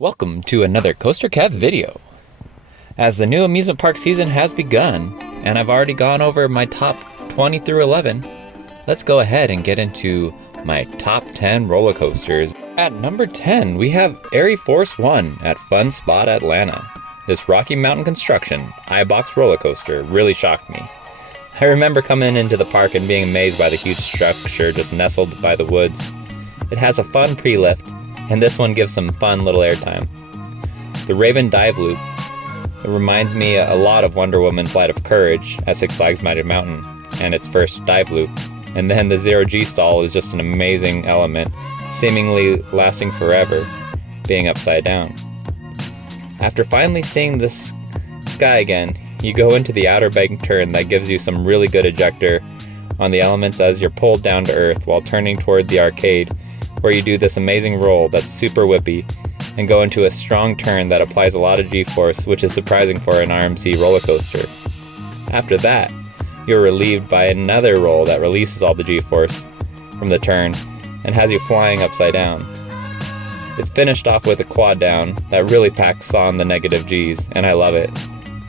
Welcome to another CoasterKev video. As the new amusement park season has begun, and I've already gone over my top 20 through 11, let's go ahead and get into my top 10 roller coasters. At number 10, we have Airy Force 1 at Fun Spot Atlanta. This Rocky Mountain construction I-box roller coaster really shocked me. I remember coming into the park and being amazed by the huge structure just nestled by the woods. It has a fun pre-lift, and this one gives some fun little airtime. The Raven Dive Loop, it reminds me a lot of Wonder Woman Flight of Courage at Six Flags Magic Mountain and its first dive loop. And then the Zero G stall is just an amazing element, seemingly lasting forever, being upside down. After finally seeing the sky again, you go into the outer bank turn that gives you some really good ejector on the elements as you're pulled down to earth while turning toward the arcade, where you do this amazing roll that's super whippy and go into a strong turn that applies a lot of G-force, which is surprising for an RMC roller coaster. After that, you're relieved by another roll that releases all the G-force from the turn and has you flying upside down. It's finished off with a quad down that really packs on the negative Gs, and I love it.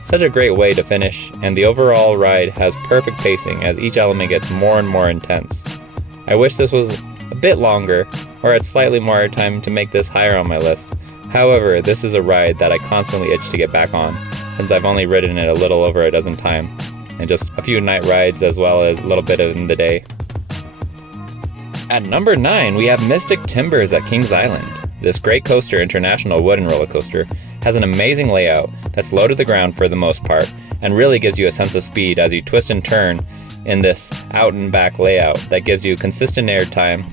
Such a great way to finish, and the overall ride has perfect pacing as each element gets more and more intense. I wish this was a bit longer, or had slightly more time to make this higher on my list. However, this is a ride that I constantly itch to get back on, since I've only ridden it a little over a dozen times, and just a few night rides as well as a little bit in the day. At number 9, we have Mystic Timbers at Kings Island. This Great Coaster International wooden roller coaster has an amazing layout that's low to the ground for the most part, and really gives you a sense of speed as you twist and turn in this out and back layout that gives you consistent airtime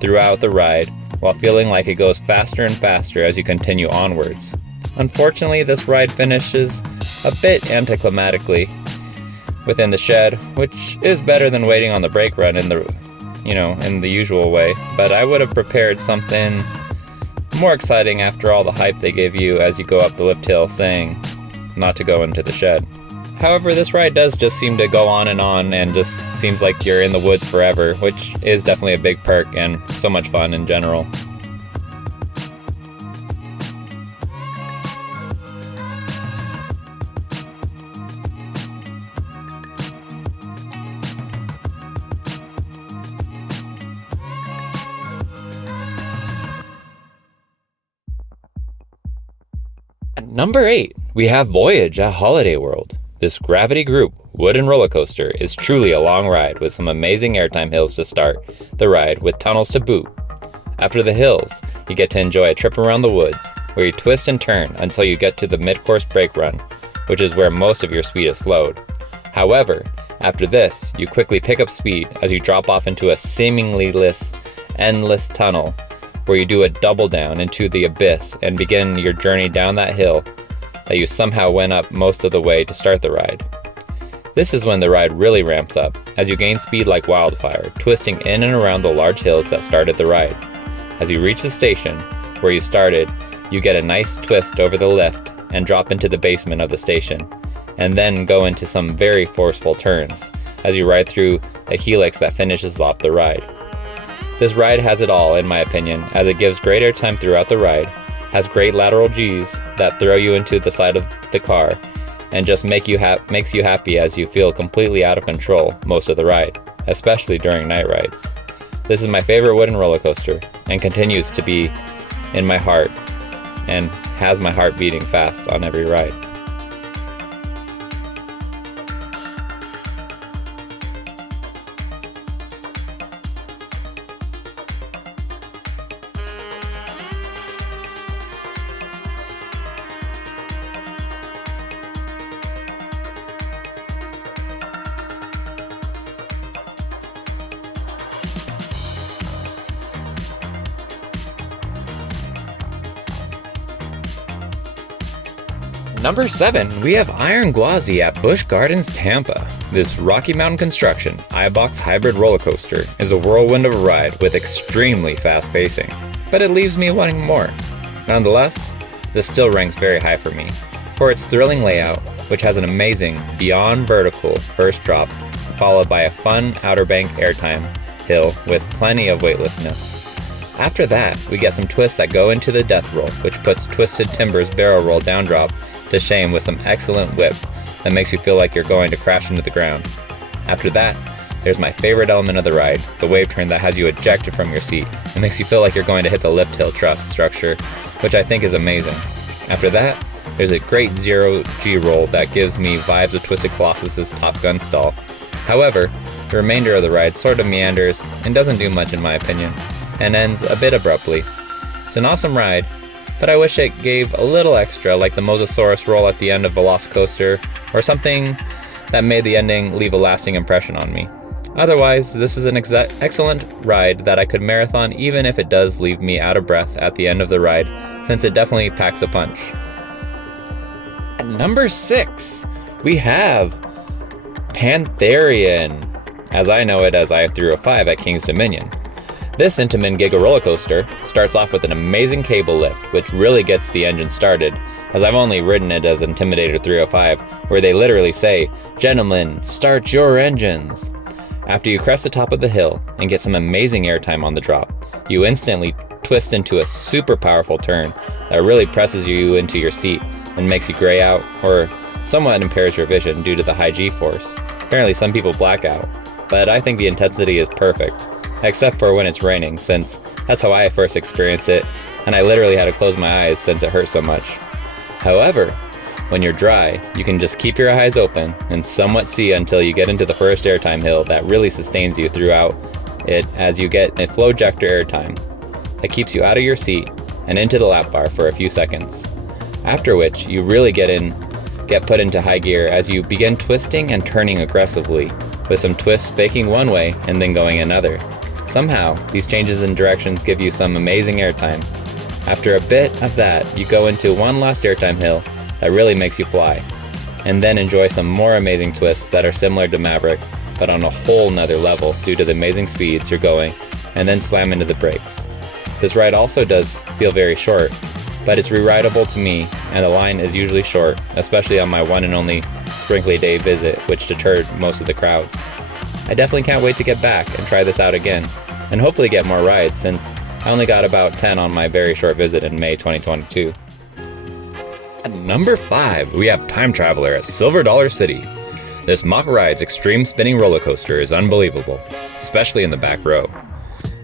throughout the ride while feeling like it goes faster and faster as you continue onwards. Unfortunately, this ride finishes a bit anticlimactically within the shed, which is better than waiting on the brake run in the usual way, but I would have prepared something more exciting after all the hype they gave you as you go up the lift hill saying not to go into the shed. However, this ride does just seem to go on and just seems like you're in the woods forever, which is definitely a big perk and so much fun in general. At number 8, we have Voyage at Holiday World. This Gravity Group wooden roller coaster is truly a long ride with some amazing airtime hills to start the ride with tunnels to boot. After the hills, you get to enjoy a trip around the woods where you twist and turn until you get to the mid-course brake run, which is where most of your speed is slowed. However, after this, you quickly pick up speed as you drop off into a seemingly endless tunnel where you do a double down into the abyss and begin your journey down that hill that you somehow went up most of the way to start the ride. This is when the ride really ramps up, as you gain speed like wildfire, twisting in and around the large hills that started the ride. As you reach the station where you started, you get a nice twist over the lift and drop into the basement of the station, and then go into some very forceful turns as you ride through a helix that finishes off the ride. This ride has it all, in my opinion, as it gives great airtime throughout the ride, has great lateral Gs that throw you into the side of the car and just makes you happy as you feel completely out of control most of the ride, especially during night rides. This is my favorite wooden roller coaster and continues to be in my heart and has my heart beating fast on every ride. Number 7, we have Iron Guazi at Busch Gardens, Tampa. This Rocky Mountain construction I-box hybrid roller coaster is a whirlwind of a ride with extremely fast pacing, but it leaves me wanting more. Nonetheless, this still ranks very high for me, for its thrilling layout, which has an amazing beyond vertical first drop, followed by a fun outer bank airtime hill with plenty of weightlessness. After that, we get some twists that go into the death roll, which puts Twisted Timber's barrel roll down drop to shame with some excellent whip that makes you feel like you're going to crash into the ground. After that, there's my favorite element of the ride, the wave turn that has you ejected from your seat. It makes you feel like you're going to hit the lift hill truss structure, which I think is amazing. After that, there's a great zero-G roll that gives me vibes of Twisted Colossus's Top Gun stall. However, the remainder of the ride sort of meanders and doesn't do much in my opinion, and ends a bit abruptly. It's an awesome ride, but I wish it gave a little extra, like the Mosasaurus roll at the end of Veloca Coaster, or something that made the ending leave a lasting impression on me. Otherwise, this is an excellent ride that I could marathon even if it does leave me out of breath at the end of the ride, since it definitely packs a punch. At number 6, we have Pantherian, as I know it as I-305 at King's Dominion. This Intamin Giga roller coaster starts off with an amazing cable lift, which really gets the engine started, as I've only ridden it as Intimidator 305, where they literally say, "Gentlemen, start your engines." After you crest the top of the hill and get some amazing airtime on the drop, you instantly twist into a super powerful turn that really presses you into your seat and makes you gray out or somewhat impairs your vision due to the high G-force. Apparently some people black out, but I think the intensity is perfect, except for when it's raining, since that's how I first experienced it, and I literally had to close my eyes since it hurt so much. However, when you're dry, you can just keep your eyes open and somewhat see until you get into the first airtime hill that really sustains you throughout it, as you get a flow ejector airtime that keeps you out of your seat and into the lap bar for a few seconds. After which, you really get put into high gear as you begin twisting and turning aggressively, with some twists faking one way and then going another. Somehow, these changes in directions give you some amazing airtime. After a bit of that, you go into one last airtime hill that really makes you fly, and then enjoy some more amazing twists that are similar to Maverick, but on a whole nother level due to the amazing speeds you're going, and then slam into the brakes. This ride also does feel very short, but it's re-rideable to me, and the line is usually short, especially on my one and only sprinkly day visit, which deterred most of the crowds. I definitely can't wait to get back and try this out again, and hopefully get more rides, since I only got about 10 on my very short visit in May 2022. At number 5, we have Time Traveler at Silver Dollar City. This Mach Ride's extreme spinning roller coaster is unbelievable, especially in the back row.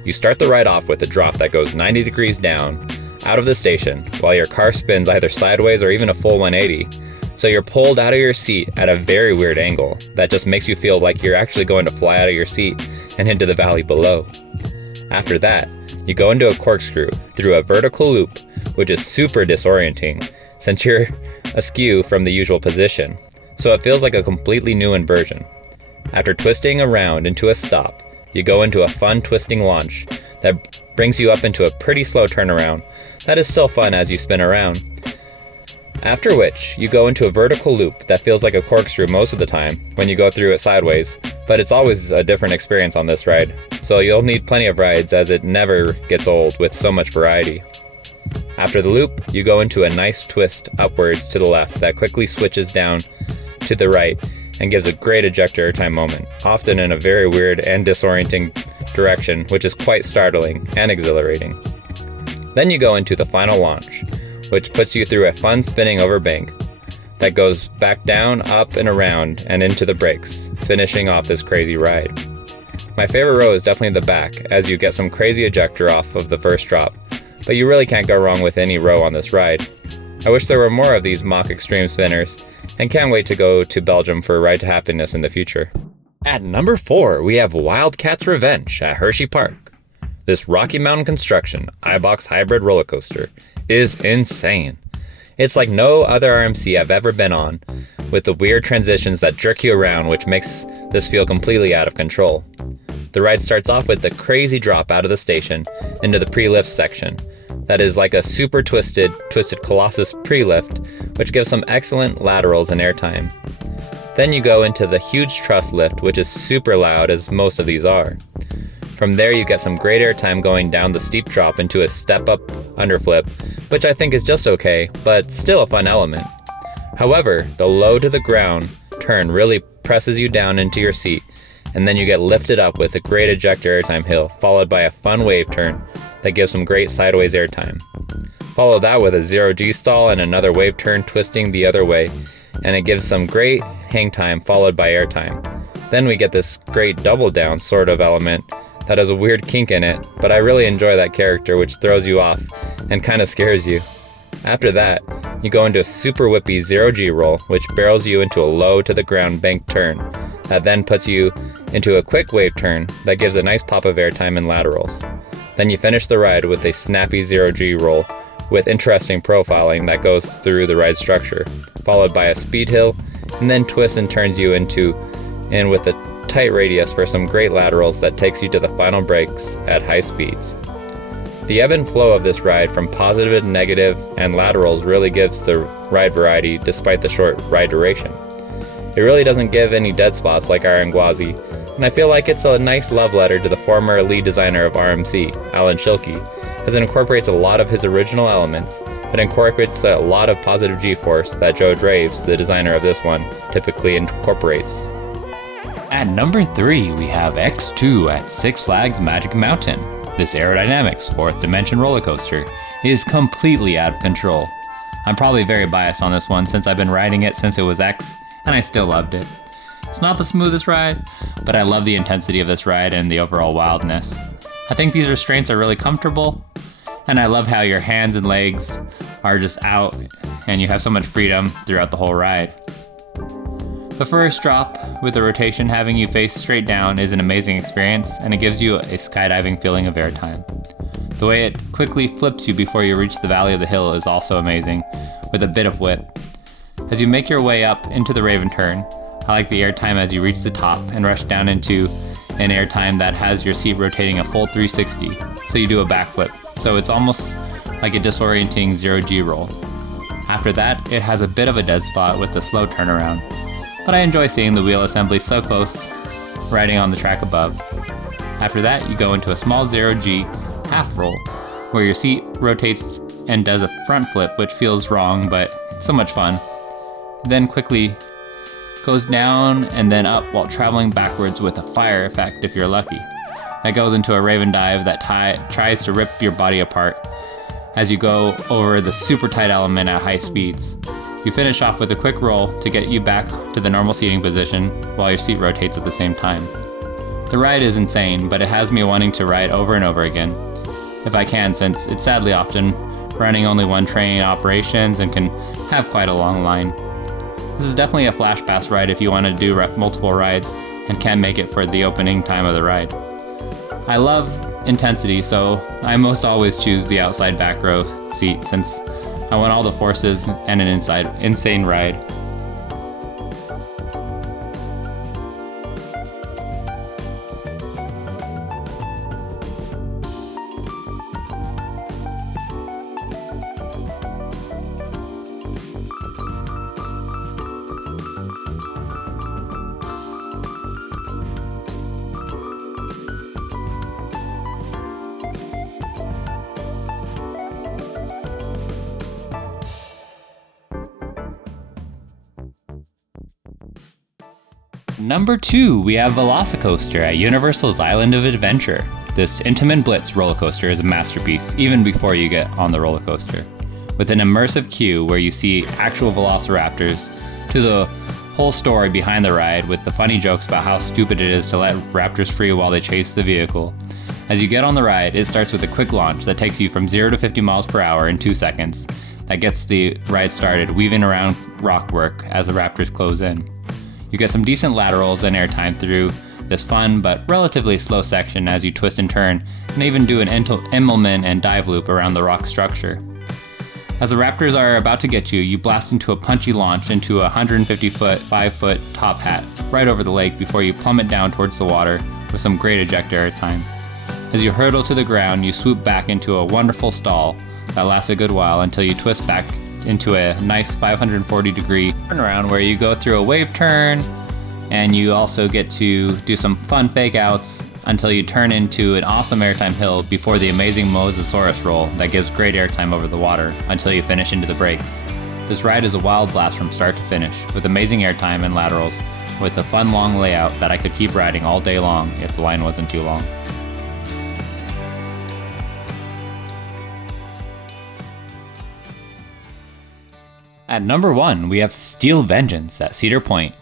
You start the ride off with a drop that goes 90 degrees down out of the station, while your car spins either sideways or even a full 180. So you're pulled out of your seat at a very weird angle that just makes you feel like you're actually going to fly out of your seat and into the valley below. After that, you go into a corkscrew through a vertical loop, which is super disorienting since you're askew from the usual position, so it feels like a completely new inversion. After twisting around into a stop, you go into a fun twisting launch that brings you up into a pretty slow turnaround that is still fun as you spin around. After which, you go into a vertical loop that feels like a corkscrew most of the time when you go through it sideways, but it's always a different experience on this ride, so you'll need plenty of rides as it never gets old with so much variety. After the loop, you go into a nice twist upwards to the left that quickly switches down to the right and gives a great ejector airtime moment, often in a very weird and disorienting direction, which is quite startling and exhilarating. Then you go into the final launch, which puts you through a fun spinning over bank that goes back down, up, and around and into the brakes, finishing off this crazy ride. My favorite row is definitely the back, as you get some crazy ejector off of the first drop, but you really can't go wrong with any row on this ride. I wish there were more of these Mach Extreme spinners, and can't wait to go to Belgium for a ride to happiness in the future. At number 4, we have Wildcats Revenge at Hershey Park. This Rocky Mountain construction iBox hybrid roller coaster is insane. It's like no other RMC I've ever been on, with the weird transitions that jerk you around, which makes this feel completely out of control. The ride starts off with the crazy drop out of the station into the pre-lift section that is like a super twisted Colossus pre-lift, which gives some excellent laterals and airtime. Then you go into the huge truss lift, which is super loud as most of these are. From there you get some great airtime going down the steep drop into a step-up underflip, which I think is just okay, but still a fun element. However, the low to the ground turn really presses you down into your seat and then you get lifted up with a great ejector airtime hill, followed by a fun wave turn that gives some great sideways airtime. Follow that with a 0G stall and another wave turn twisting the other way, and it gives some great hang time followed by airtime. Then we get this great double down sort of element that has a weird kink in it, but I really enjoy that character, which throws you off and kind of scares you. After that, you go into a super whippy 0G roll, which barrels you into a low to the ground bank turn that then puts you into a quick wave turn that gives a nice pop of airtime and laterals. Then you finish the ride with a snappy 0G roll with interesting profiling that goes through the ride structure, followed by a speed hill, and then twists and turns you in with a tight radius for some great laterals that takes you to the final brakes at high speeds. The ebb and flow of this ride from positive and negative and laterals really gives the ride variety despite the short ride duration. It really doesn't give any dead spots like our Guazi, and I feel like it's a nice love letter to the former lead designer of RMC, Alan Schilke, as it incorporates a lot of his original elements, but incorporates a lot of positive G-force that Joe Draves, the designer of this one, typically incorporates. At number 3, we have X2 at Six Flags Magic Mountain. This aerodynamics 4th dimension roller coaster is completely out of control. I'm probably very biased on this one since I've been riding it since it was X, and I still loved it. It's not the smoothest ride, but I love the intensity of this ride and the overall wildness. I think these restraints are really comfortable, and I love how your hands and legs are just out and you have so much freedom throughout the whole ride. The first drop with the rotation having you face straight down is an amazing experience, and it gives you a skydiving feeling of airtime. The way it quickly flips you before you reach the valley of the hill is also amazing, with a bit of whip. As you make your way up into the Raven turn, I like the airtime as you reach the top and rush down into an airtime that has your seat rotating a full 360, so you do a backflip, so it's almost like a disorienting 0G roll. After that, it has a bit of a dead spot with a slow turnaround, but I enjoy seeing the wheel assembly so close, riding on the track above. After that, you go into a small 0G half roll, where your seat rotates and does a front flip, which feels wrong, but it's so much fun. Then quickly goes down and then up while traveling backwards with a fire effect if you're lucky. That goes into a Raven dive that tries to rip your body apart as you go over the super tight element at high speeds. You finish off with a quick roll to get you back to the normal seating position while your seat rotates at the same time. The ride is insane, but it has me wanting to ride over and over again, if I can, since it's sadly often running only one train operations and can have quite a long line. This is definitely a flash pass ride if you want to do multiple rides and can't make it for the opening time of the ride. I love intensity, so I most always choose the outside back row seat since I want all the forces and an insane ride. Number 2, we have Veloca Coaster at Universal's Island of Adventure. This Intamin Blitz roller coaster is a masterpiece even before you get on the roller coaster. With an immersive queue where you see actual velociraptors, to the whole story behind the ride with the funny jokes about how stupid it is to let raptors free while they chase the vehicle. As you get on the ride, it starts with a quick launch that takes you from 0 to 50 miles per hour in 2 seconds. That gets the ride started, weaving around rockwork as the raptors close in. You get some decent laterals and airtime through this fun but relatively slow section as you twist and turn, and even do an Immelman and dive loop around the rock structure. As the raptors are about to get you, you blast into a punchy launch into a 150-foot, 5-foot top hat right over the lake before you plummet down towards the water with some great ejector airtime. As you hurtle to the ground, you swoop back into a wonderful stall that lasts a good while until you twist back into a nice 540-degree turnaround where you go through a wave turn, and you also get to do some fun fake outs until you turn into an awesome airtime hill before the amazing Mosasaurus roll that gives great airtime over the water until you finish into the brakes. This ride is a wild blast from start to finish with amazing airtime and laterals, with a fun long layout that I could keep riding all day long if the line wasn't too long. At number 1, we have Steel Vengeance at Cedar Point.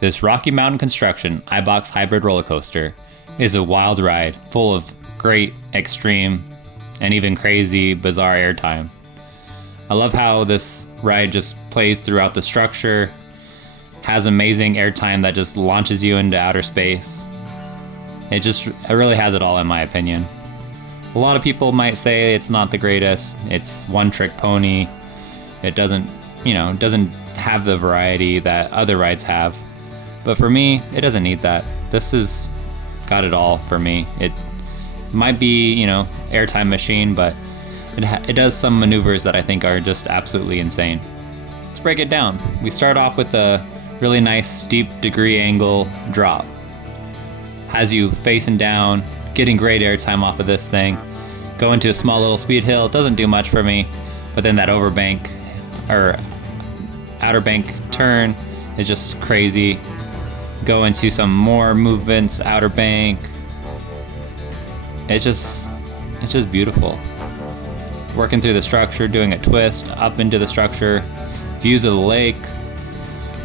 This Rocky Mountain construction iBox hybrid roller coaster is a wild ride full of great, extreme, and even crazy, bizarre airtime. I love how this ride just plays throughout the structure, has amazing airtime that just launches you into outer space. It really has it all in my opinion. A lot of people might say it's not the greatest, it's one trick pony, it doesn't have the variety that other rides have. But for me, it doesn't need that. This has got it all for me. It might be, airtime machine, but it does some maneuvers that I think are just absolutely insane. Let's break it down. We start off with a really nice steep degree angle drop. Has you facing down, getting great airtime off of this thing. Go into a small little speed hill, doesn't do much for me, but then that overbank or outer bank turn is just crazy. Go into some more movements, outer bank. It's just beautiful. Working through the structure, doing a twist up into the structure, views of the lake,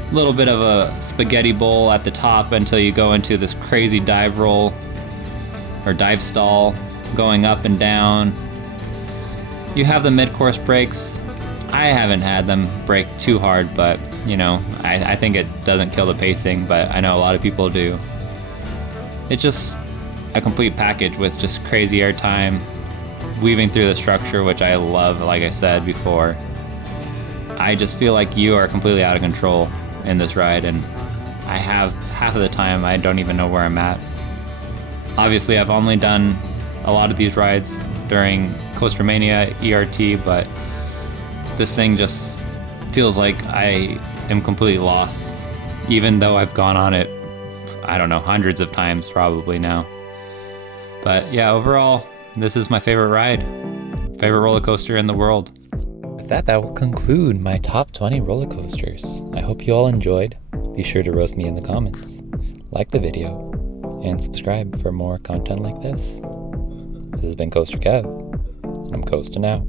a little bit of a spaghetti bowl at the top until you go into this crazy dive roll or dive stall, going up and down. You have the mid-course brakes. I haven't had them brake too hard, but I think it doesn't kill the pacing, but I know a lot of people do. It's just a complete package with just crazy airtime, weaving through the structure, which I love, like I said before. I just feel like you are completely out of control in this ride, and I have half of the time I don't even know where I'm at. Obviously, I've only done a lot of these rides during Coaster Mania ERT, but this thing just feels like I am completely lost, even though I've gone on it, I don't know, hundreds of times probably now. But yeah, overall, this is my favorite ride, favorite roller coaster in the world. With that will conclude my top 20 roller coasters. I hope you all enjoyed. Be sure to roast me in the comments, like the video, and subscribe for more content like this. This has been CoasterKev, and I'm coasting out.